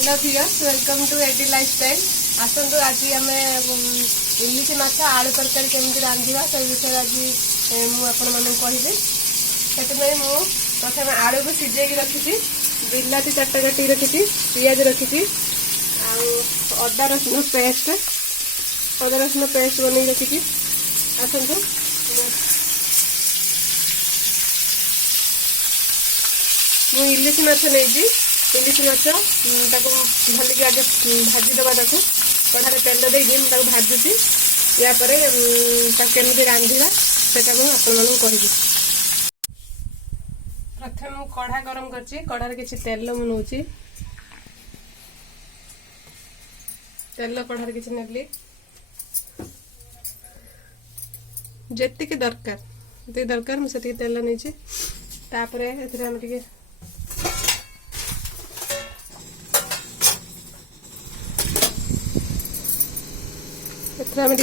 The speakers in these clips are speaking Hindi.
Hello viewers welcome to AD lifestyle. आसतु आज आम इलिश माछ आलू तरकारी केमती रांधिबा से विषय आज मुझे कहि से प्रथम आलू को सिझे रखी बिलाती 4टा काटी रखी पियाज रखी अदा रसुण पेस्ट बन रखी आसतु मु इलिश माछ नहीं इलिश माछ भलिक आगे भाजीदबा कढ़ार तेल देगी भाजुची या केमती रांधिबा सेटा मुझे कहि प्रथम कढ़ा गरम करछि कढ़ार किछि तेल मु नउछि तेल कढ़ार किछि नेली जेतिक दरकार मुझे तेल नहीं तापर ए आम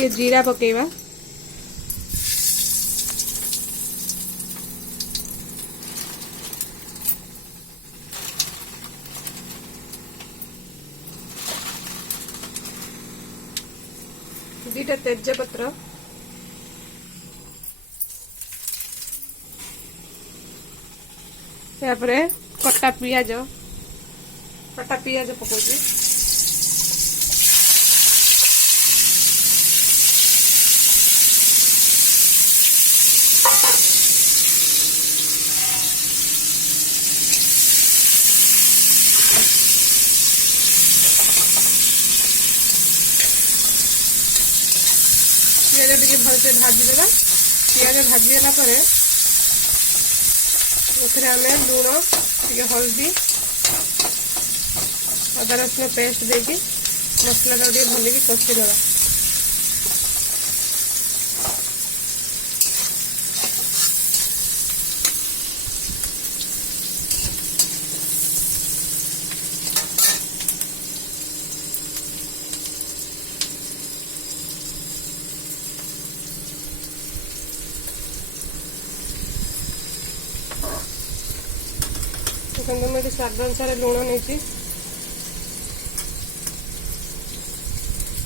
जीरा पकेवा दीटा तेजपत्र कटा पियाज पकाउछि पियाज टी भलसे भाजीदेवा पियाज भाजीगला आम लुण टे हल्दी अदा रसुण पेस्ट देकी मसला टे भलिक कषिदेवा मुझे स्वाद अनुसार लुण नहीं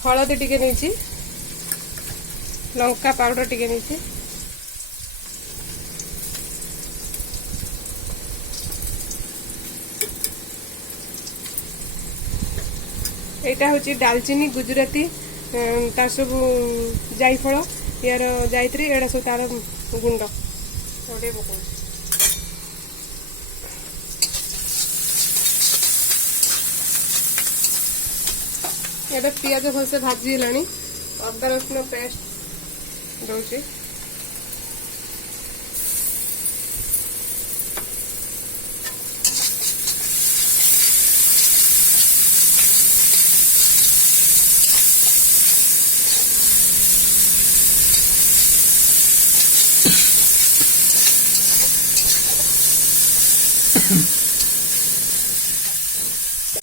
हलदी टिके नहीं लंका पाउडर टिके नहीं एटा हूँ डालचीनी गुजराती तार सब जायफल यार जायत्री एटा सब तार गुंड गोटे पकाऊ ये पियाज भलसे भाजी लानी अदा रसुण पेस्ट दौची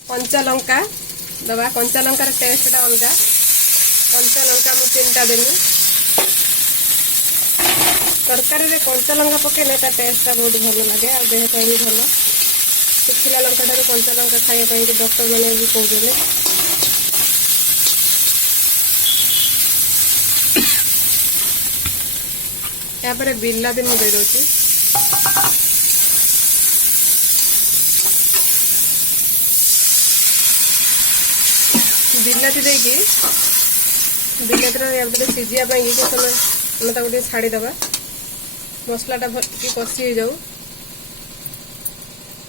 कंचा लंका दबा कंचा लंकार टेस्ट अलग कंचा लंका मु 3टा देनी तरकारी रे कंचा लंका पकेने ता टेस्ट बहुत भल लगे और देह भी भल सुखिला लंका ठार कंचा लंका खाइबा डॉक्टर मैंने भी कहते यापर बिलाती मुझे दे दूसरी बिलाती देकी बिलाती सीझापी कि समय आम छाड़ीदबा मसलाटा कि कषि हो जाऊ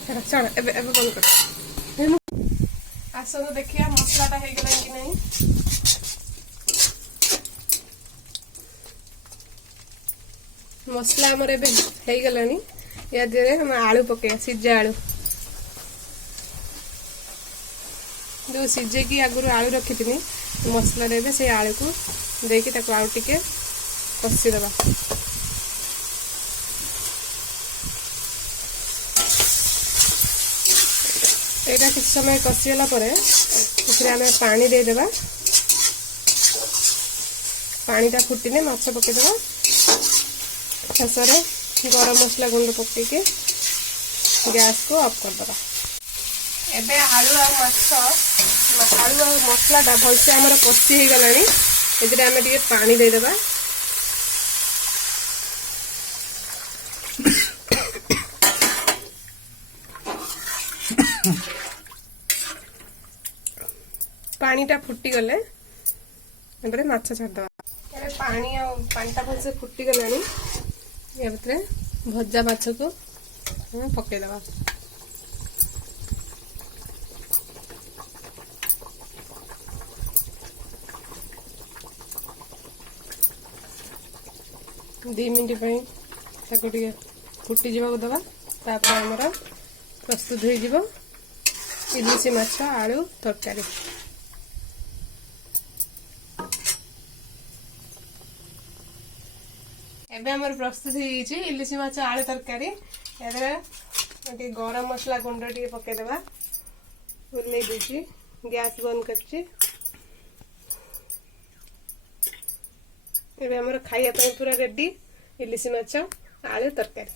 बंद कर आस देखिए मसलाटा हो गला कि नहीं मसला आमर हो गलानी या देहरे हम आलू पकईया सीझा आलू जो सीझे की आगुरी आलू रखी थी मसला रे से आलू को देकी ताको आउ टिके कषिदेवा यहाँ किसी समय कषिगला आम पानी देदेबा पानीटा फुटिले माछ पकईदेवा शेष गरम मसला गुंड पकईके गैस को ऑफ करदेबा एबे आलू आ मसलाटा भलसे आमर कषि हो गलानी एथिरे आमे टिके पानी दे देबा। पानीटा फुटी गले एबे माछ छाड़ दबा। एबे पानीटा भलसे फुटी गलानी ए भितरे भजा माछ को पके दबा। दी मिनट फुटी जावा दबा तापर आमर प्रस्तुत हो इलिशी माछ आलू तरकारी। एबे हमर प्रस्तुत हो इलिशी माछ आलू तरकारी। गरम मसला गुंड टे पके देबा। उल्ले दीची गैस बंद करची। एबे हमर खाइया पूरा रेडी इलिशी माछ आलू तरकारी।